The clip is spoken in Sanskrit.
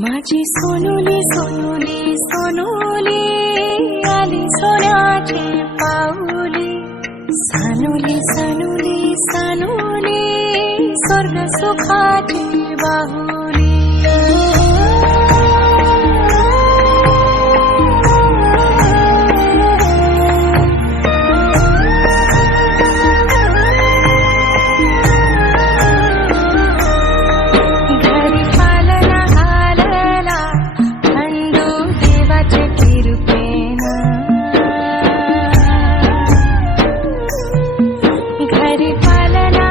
माझी सोनुली सोनुली सोनुली आली सोन्याची पाऊली. सानुली सानुली सानुली स्वर्ग सुखाची बाहुली घर पालना